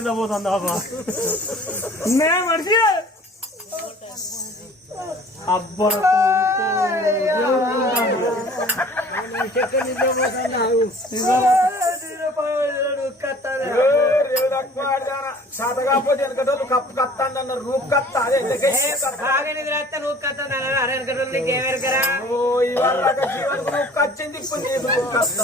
మీద పోతుంది బాబా నే మనిషి అబ్బా కాకపోతే వెనకటోళ్ళు కప్పు కత్తాండి అన్నారు రూపు కత్త అదే నువ్వు కత్తా వెనకటోళ్ళు నీకేమెరకరా రూపు కచ్చింది ఇప్పుడు నీకు రూపు కత్త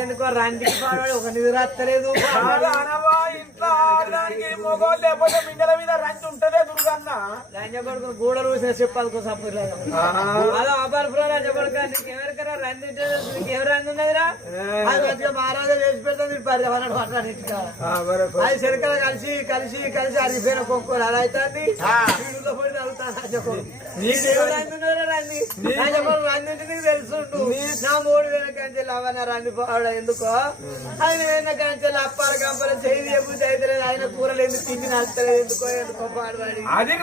ఎందుకో రండికి పాడు ఒక నిధి రాస్తలేదు ఇంట్లో ఆడడానికి మొగోళ్ళు లేకపోతే మిండల మీద రంచి ఉంటదే దుర్గన్న లంజ కొడుకు గూడలు చూసిన చెప్పాలి సపోర్లేదు అదో అపార్పురా లంజ కొడుకు నీకెవరికరా రంది నీకెవరు రంది ఉన్నదిరా అది మంచిగా మహారాజా చేసి పెడతాది పర్యావరణ పట్టడానికి అది చెరకల కలిసి కలిసి కలిసి అరిపోయిన కొనుక్కోరు అలా అవుతుంది వీడులో పడి అవుతాను రంది రంది తెలుసుంటు నా 3000 కంచెలు అవన్న రంది పోవడం ఎందుకో ఆయన ఏమైనా కంచెలు అప్పాల కంపల చేయి ఎప్పుడు అయితే ఆయన కూరలు ఎందుకు తిండి నచ్చలేదు ఎందుకో పాడువాడి అది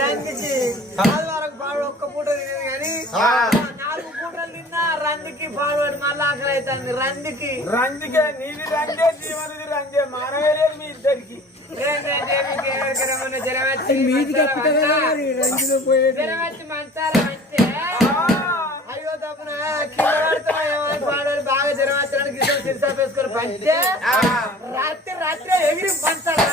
రందికి ఆదివారం పాడు ఒక్క పూట తినేది కానీ 4 పూటలు తిన్నా రందికి పాడువాడు మళ్ళీ ఆకలి అవుతుంది రందికే నీది రంగే జీవనది రంగే మానవేలేదు మీ ఇద్దరికి అయ్యో తప్పున పాడాలి బాగా జ్వరం వచ్చడానికి సిరిసా వేసుకొని పంచే రాత్రి ఎగిరి పంచాలి